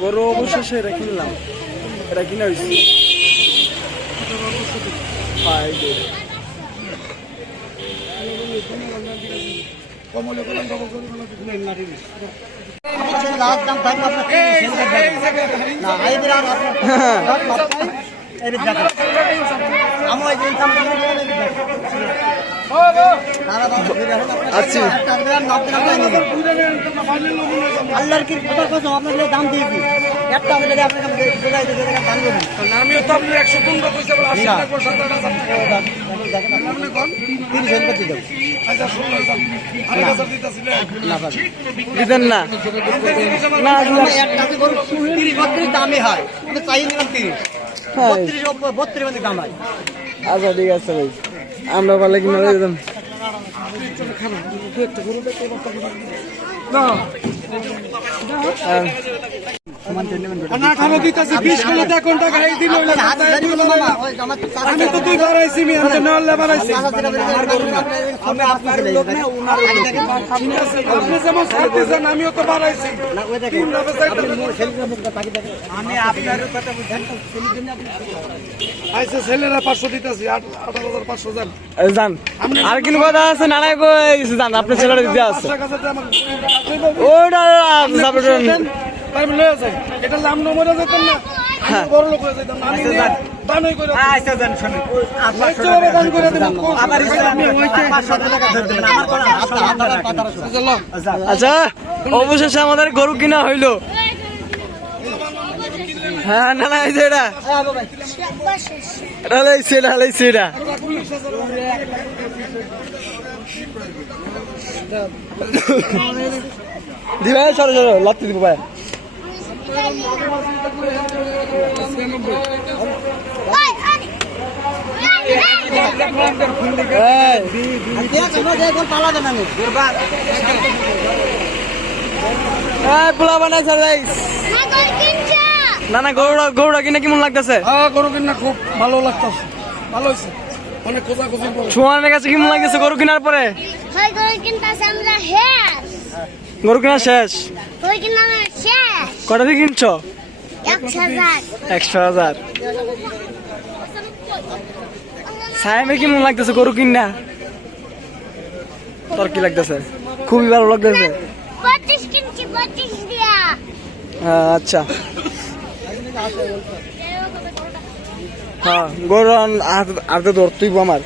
গরু অবশেষে এটা কিনলাম, এটা কিনা হয়েছে আল্লাহর কি কথার কথা আপনাকে দাম দিয়েছি একটা আপনাকে আমিও তো আপনি 115 পয়সা বলে 80 টাকা 70 দিতেন না দামে হয় চাই নিলাম 32 দাম হয়। আচ্ছা ঠিক আছে ভাই, আমরা বলে কিনা একদম আমি তো তুই বাড়াইছি আমিও তো বাড়াইছি। আচ্ছা ছেলেরা 500 দিতেছি, 8,500 যান আর কিন কথা আছে নাড়াই যান আপনার ছেলেরা দিতে আছে ওটা এটা লাম নমরে যেতেন না বড় লোক হয়ে যেতাম আমি দানই করে দান করে দেব। আচ্ছা অবশেষে আমাদের গরু কিনা হইলো। হ্যাঁ না না এটা দিবা সরো সরো লাত্তি দিব ভাই পোলা বানাইছে না না গরুটা কিনে কেমন লাগতেছে? গরু কিনা খুব ভালো লাগতেছে, ভালো হয়েছে অনেক খোঁজাখুঁজির পরে। সোহানের কাছে কেমন লাগতেছে গরু কেনার পরে? গরু কেনা শেষ, কটা দিয়ে কিনছো? 100,000। সাহেবের কেমন লাগতেছে গরু কিনা? তোর কি লাগতেছে? খুবই ভালো লাগতেছে। আচ্ছা হ্যাঁ গরু হাতে ধরতেই আমার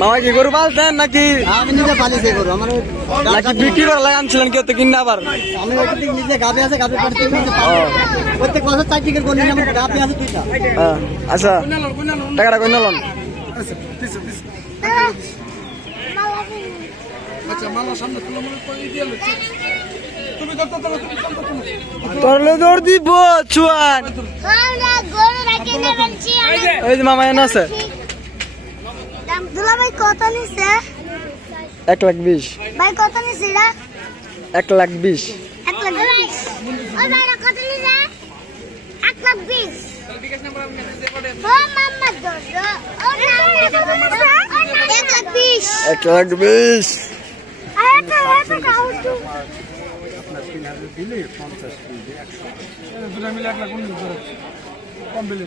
মামা কি গরু পালতেন নাকি? আমি নিজে পালিয়েছি গরু আমার নাকি বিক্রি করা আনছিলেন কেউ তো কিনা আবার? আমি নিজে গাবে আছে গাবে করতে প্রত্যেক বছর 4 টিকের গরু নিয়ে আমার গাবে আছে 2টা। আচ্ছা টাকাটা কই নিলাম। আচ্ছা মালা সামনে তুলো মনে করে দিয়ে তুমি কত তোরলে দৌড় দিব চুয়ান এই যে মামা এনে আছে। দুলাভাই কত নিছে? 1,20,000 ভাই কত নিছে এটা? 1,20,000 1,20,000 ওই ভাইরা কত নিছে? 1,20,000 ও মাম্মা দরজা ও না 1,20,000 1,20,000 এটা কাউন্ট আপনার 3,000 দিলে 50 দিলে 100 দুটো মিলে 1,19,000 কম বিলে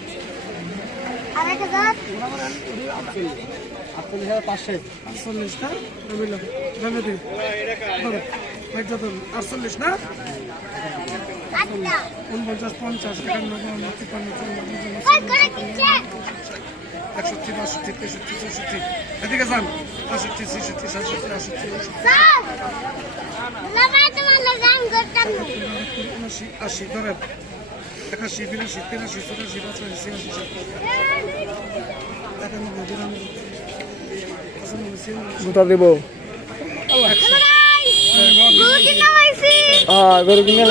আর এটা দাও 48,500 48 না রবিল জানা দিই ভাই যত 48 না আচ্ছা 49 50 51 52 কই করে কিনছে 61 62 63 64 এদিকে যান 65 66 67 68 স্যার দুলাভাই তোমার লাগাম করতাম 80 ধরেন 81 82 83 84 85 86 জুতা দেব গরু কিনা হইছে গরু কিনে